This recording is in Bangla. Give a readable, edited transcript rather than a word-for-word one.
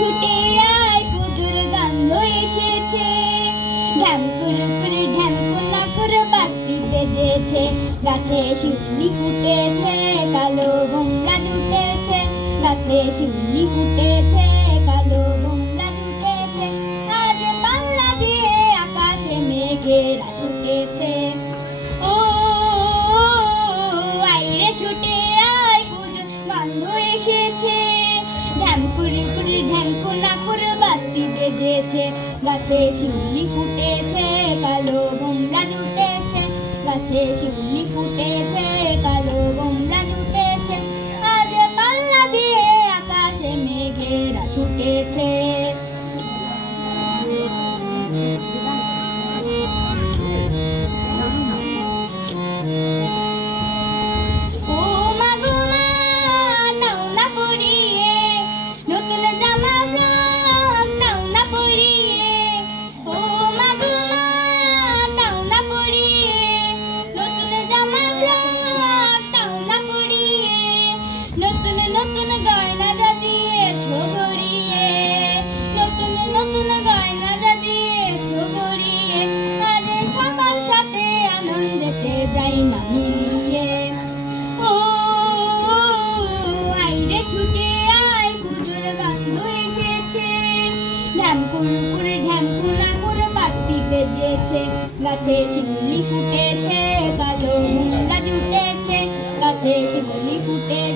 ছুটে আয় পুজোর গন্ধ এসেছে, ঢ্যাম করে ঢ্যাম করে বাতি বেজেছে, গাছে শিউলি ফুটেছে, কালো ভোমরা জুটেছে, গাছে শিউলি ফুটেছে, কালো ভোমরা জুটেছে, আজ পাল্লা দিয়ে আকাশে মেঘেরা ছুটেছে। ও আইরে ছুটে আয় পুজোর গন্ধ এসেছে, ঢ্যাম করে বাতি বেজেছে, গাছে শিউলি ফুটেছে, কালো ভোমরা জুটেছে, গাছে শিউলি ফুটেছে, কালো ভোমরা জুটেছে, আজ পাল্লা দিয়ে আকাশে মেঘেরা ছুটেছে। নতুন গয়না যা দিয়েছো গড়িয়ে, নতুন গয়না যা দিয়েছো গড়িয়ে, আজ সবার সাথে আনন্দেতে যাই না মিলিয়ে। ও আইরে ছুটে আয় পুজোর গন্ধ এসেছে, ঢ্যাম করে বাতি বেজেছে, গাছে শিউলি ফুটেছে, কালো ভোমরা জুটেছে, গাছে শিউলি ফুটেছে।